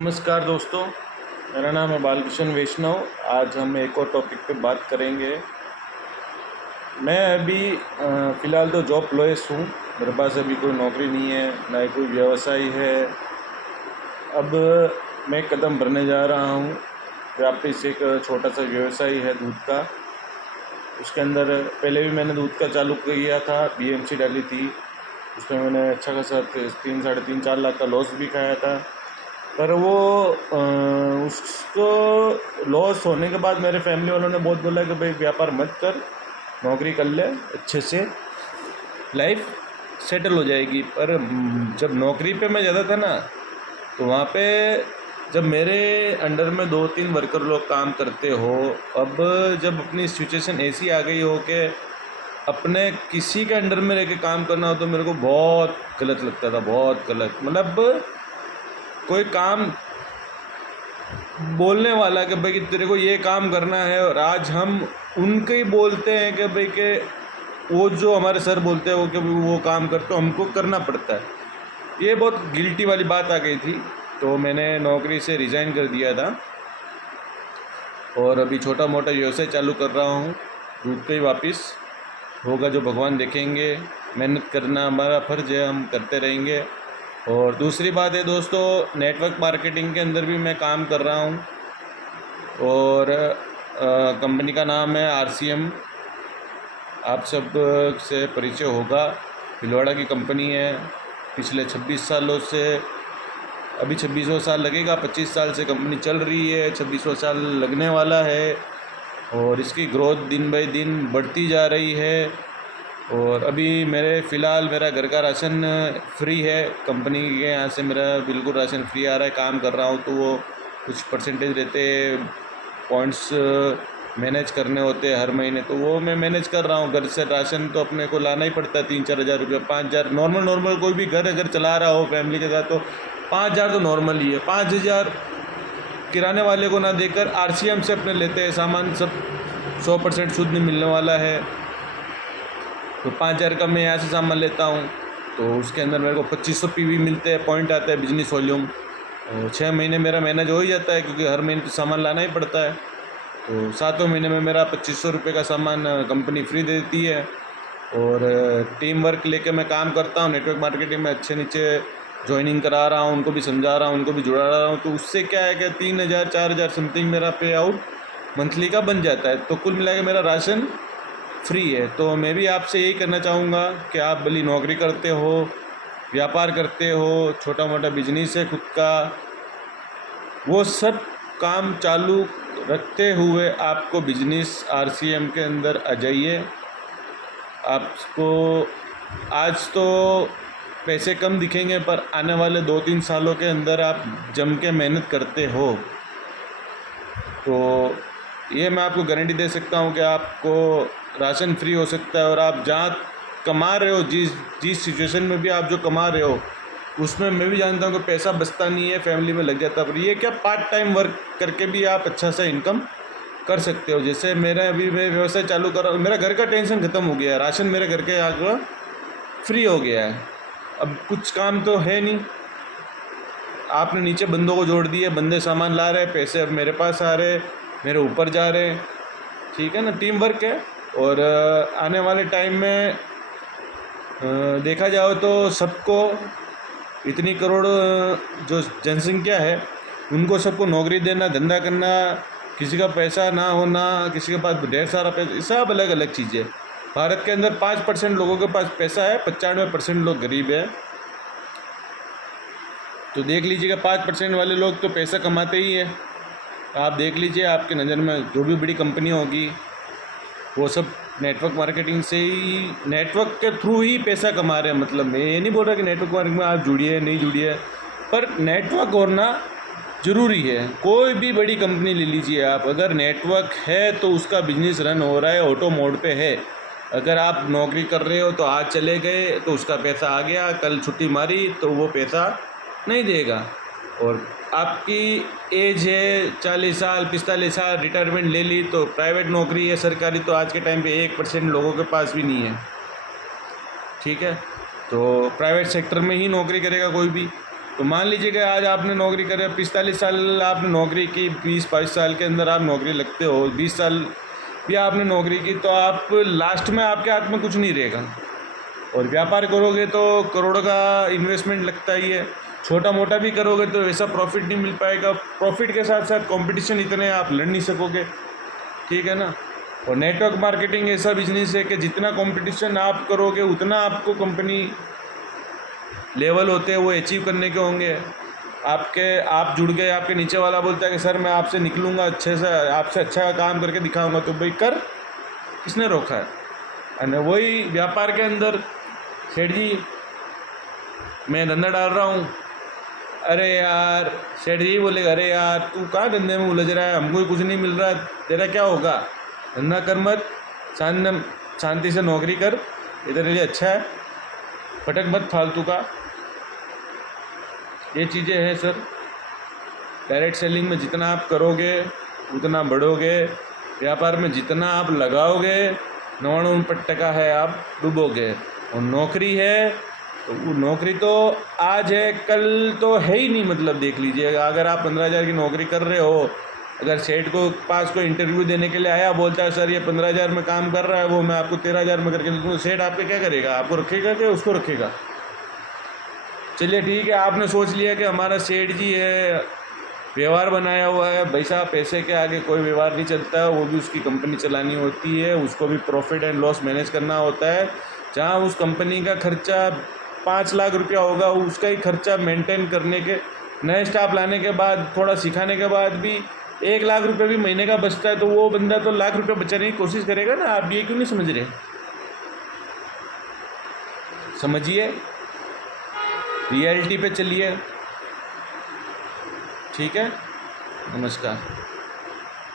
नमस्कार दोस्तों, मेरा नाम है बालकृष्ण वैष्णव। आज हम एक और टॉपिक पे बात करेंगे। मैं अभी फ़िलहाल तो जॉबलेस हूँ। मेरे पास अभी कोई नौकरी नहीं है, ना ही कोई व्यवसाय है। अब मैं कदम भरने जा रहा हूँ। वापस एक छोटा सा व्यवसाय है दूध का। उसके अंदर पहले भी मैंने दूध का चालू किया था, बीएमसी डाली थी। उसमें मैंने अच्छा खासा 3 साढ़े 3 4 लाख का लॉस भी खाया था। पर वो उसको लॉस होने के बाद मेरे फैमिली वालों ने बहुत बोला कि भाई व्यापार मत कर, नौकरी कर ले, अच्छे से लाइफ सेटल हो जाएगी। पर जब नौकरी पे मैं ज़्यादा था ना, तो वहाँ पे जब मेरे अंडर में 2-3 वर्कर लोग काम करते हो, अब जब अपनी सिचुएशन ऐसी आ गई हो कि अपने किसी के अंडर में रह के काम करना हो, तो मेरे को बहुत गलत लगता था, बहुत गलत। मतलब कोई काम बोलने वाला कि भाई कि तेरे को ये काम करना है, और आज हम उनके ही बोलते हैं कि भाई के वो जो हमारे सर बोलते हैं वो कि वो काम करते तो हमको करना पड़ता है। ये बहुत गिल्टी वाली बात आ गई थी, तो मैंने नौकरी से रिज़ाइन कर दिया था और अभी छोटा मोटा व्यवसाय चालू कर रहा हूँ। दूध का ही वापस होगा जो भगवान देखेंगे। मेहनत करना हमारा फ़र्ज़ है, हम करते रहेंगे। और दूसरी बात है दोस्तों, नेटवर्क मार्केटिंग के अंदर भी मैं काम कर रहा हूँ और कंपनी का नाम है आरसीएम। आप सब से परिचय होगा। भिलवाड़ा की कंपनी है। पिछले 26 सालों से, अभी 26वां साल लगेगा, 25 साल से कंपनी चल रही है, 26वां साल लगने वाला है और इसकी ग्रोथ दिन बाई दिन बढ़ती जा रही है। और अभी फ़िलहाल मेरा घर का राशन फ्री है। कंपनी के यहाँ से मेरा बिल्कुल राशन फ्री आ रहा है। काम कर रहा हूँ तो वो कुछ परसेंटेज रहते हैं, पॉइंट्स मैनेज करने होते हैं हर महीने, तो वो मैं मैनेज कर रहा हूँ। घर से राशन तो अपने को लाना ही पड़ता है, 3-4 हज़ार रुपये, 5 हज़ार नॉर्मल कोई भी घर अगर चला रहा हो फैमिली के साथ, तो 5 हज़ार तो नॉर्मल ही है। 5 हज़ार किराने वाले को ना देकर आरसीएम से अपने लेते हैं सामान, सब 100% शुद्ध मिलने वाला है। तो 5 हज़ार का मैं यहाँ से सामान लेता हूँ, तो उसके अंदर मेरे को 2500 पीवी मिलते हैं, पॉइंट आता है बिजनेस वॉल्यूम। और 6 महीने मेरा मैनेज हो ही जाता है, क्योंकि हर महीने तो सामान लाना ही पड़ता है। तो 7वें महीने में मेरा 2500 रुपये का सामान कंपनी फ्री देती है। और टीम वर्क लेके मैं काम करता हूँ नेटवर्क मार्केटिंग में। अच्छे नीचे ज्वाइनिंग करा रहा हूँ, उनको भी समझा रहा हूँ, उनको भी जुड़ा रहा हूँ। तो उससे क्या है कि 3 हज़ार 4 हज़ार समथिंग मेरा पे आउट मंथली का बन जाता है। तो कुल मिला के मेरा राशन फ्री है। तो मैं भी आपसे यही करना चाहूँगा कि आप भली नौकरी करते हो, व्यापार करते हो, छोटा मोटा बिजनेस है खुद का, वो सब काम चालू रखते हुए आपको बिजनेस आरसीएम के अंदर आ जाइए। आपको आज तो पैसे कम दिखेंगे, पर आने वाले 2-3 सालों के अंदर आप जम के मेहनत करते हो तो ये मैं आपको गारंटी दे सकता हूँ कि आपको राशन फ्री हो सकता है। और आप जहाँ कमा रहे हो, जिस सिचुएशन में भी आप जो कमा रहे हो, उसमें मैं भी जानता हूँ कि पैसा बचता नहीं है, फैमिली में लग जाता है। पर ये क्या, पार्ट टाइम वर्क करके भी आप अच्छा सा इनकम कर सकते हो। जैसे मेरा अभी मैं व्यवसाय चालू कर रहा हूँ, मेरा घर का टेंशन ख़त्म हो गया है, राशन मेरे घर के आगे फ्री हो गया है। अब कुछ काम तो है नहीं, आपने नीचे बंदों को जोड़ दिए, बंदे सामान ला रहे, पैसे अब मेरे पास आ रहे, मेरे ऊपर जा रहे हैं। ठीक है ना, टीम वर्क है। और आने वाले टाइम में देखा जाए तो सबको, इतनी करोड़ जो जनसंख्या है, उनको सबको नौकरी देना, धंधा करना, किसी का पैसा ना होना, किसी के पास ढेर सारा पैसा, सब अलग अलग चीज़ें। भारत के अंदर 5% लोगों के पास पैसा है, 95% लोग गरीब है। तो देख लीजिएगा, 5% वाले लोग तो पैसा कमाते ही है। आप देख लीजिए, आपके नज़र में जो भी बड़ी कंपनी होगी, वो सब नेटवर्क मार्केटिंग से ही, नेटवर्क के थ्रू ही पैसा कमा रहे हैं। मतलब मैं ये नहीं बोल रहा कि नेटवर्क मार्केटिंग में आप जुड़िए नहीं जुड़िए, पर नेटवर्क होना ज़रूरी है। कोई भी बड़ी कंपनी ले लीजिए आप, अगर नेटवर्क है तो उसका बिजनेस रन हो रहा है, ऑटो मोड पे है। अगर आप नौकरी कर रहे हो तो आज चले गए तो उसका पैसा आ गया, कल छुट्टी मारी तो वो पैसा नहीं देगा। और आपकी एज है 40 साल 45 साल, रिटायरमेंट ले ली तो प्राइवेट नौकरी है, सरकारी तो आज के टाइम पे 1% लोगों के पास भी नहीं है। ठीक है, तो प्राइवेट सेक्टर में ही नौकरी करेगा कोई भी। तो मान लीजिए कि आज आपने नौकरी करे, 45 साल आपने नौकरी की, 20-22 साल के अंदर आप नौकरी लगते हो, 20 साल भी आपने नौकरी की, तो आप लास्ट में आपके हाथ में कुछ नहीं रहेगा। और व्यापार करोगे तो करोड़ों का इन्वेस्टमेंट लगता ही है, छोटा मोटा भी करोगे तो वैसा प्रॉफिट नहीं मिल पाएगा। प्रॉफिट के साथ साथ कंपटीशन इतने आप लड़ नहीं सकोगे, ठीक है ना। और नेटवर्क मार्केटिंग ऐसा बिजनेस है कि जितना कंपटीशन आप करोगे उतना आपको कंपनी लेवल होते हैं वो अचीव करने के होंगे। आप जुड़ गए, आपके नीचे वाला बोलता है कि सर मैं आपसे निकलूँगा, अच्छे से आपसे अच्छा काम करके दिखाऊंगा, तो भाई कर, किसने रोका है। और वही व्यापार के अंदर, सेठ जी मैं धंधा डाल रहा हूँ, अरे यार सेठ जी बोलेगा अरे यार तू कहाँ धंधे में उलझ रहा है, हमको कुछ नहीं मिल रहा, तेरा क्या होगा, धंधा कर मत, शांति से नौकरी कर, इधर लिए अच्छा है, भटक मत फालतू का। ये चीज़ें हैं सर। डायरेक्ट सेलिंग में जितना आप करोगे उतना बढ़ोगे, व्यापार में जितना आप लगाओगे 99% है आप डूबोगे। और नौकरी है तो वो नौकरी तो आज है कल तो है ही नहीं, मतलब देख लीजिए अगर आप 15,000 की नौकरी कर रहे हो, अगर सेठ को पास कोई इंटरव्यू देने के लिए आया, बोलता है सर ये 15,000 में काम कर रहा है, वो मैं आपको 13,000 में करके दूँगा, सेठ आपके क्या करेगा, आपको रखेगा कि उसको रखेगा। चलिए ठीक है, आपने सोच लिया कि हमारा सेठ जी है, व्यवहार बनाया हुआ है, भाई साहब पैसे के आगे कोई व्यवहार नहीं चलता है, वो भी उसकी कंपनी चलानी होती है, उसको भी प्रॉफिट एंड लॉस मैनेज करना होता है। जहाँ उस कंपनी का खर्चा 5 लाख रुपया होगा, उसका ही खर्चा मेंटेन करने के, नए स्टाफ लाने के बाद, थोड़ा सिखाने के बाद भी 1 लाख रुपये भी महीने का बचता है, तो वो बंदा तो लाख रुपये बचाने की कोशिश करेगा ना। आप ये क्यों नहीं समझ रहे, समझिए, रियलिटी पे चलिए, ठीक है। नमस्कार।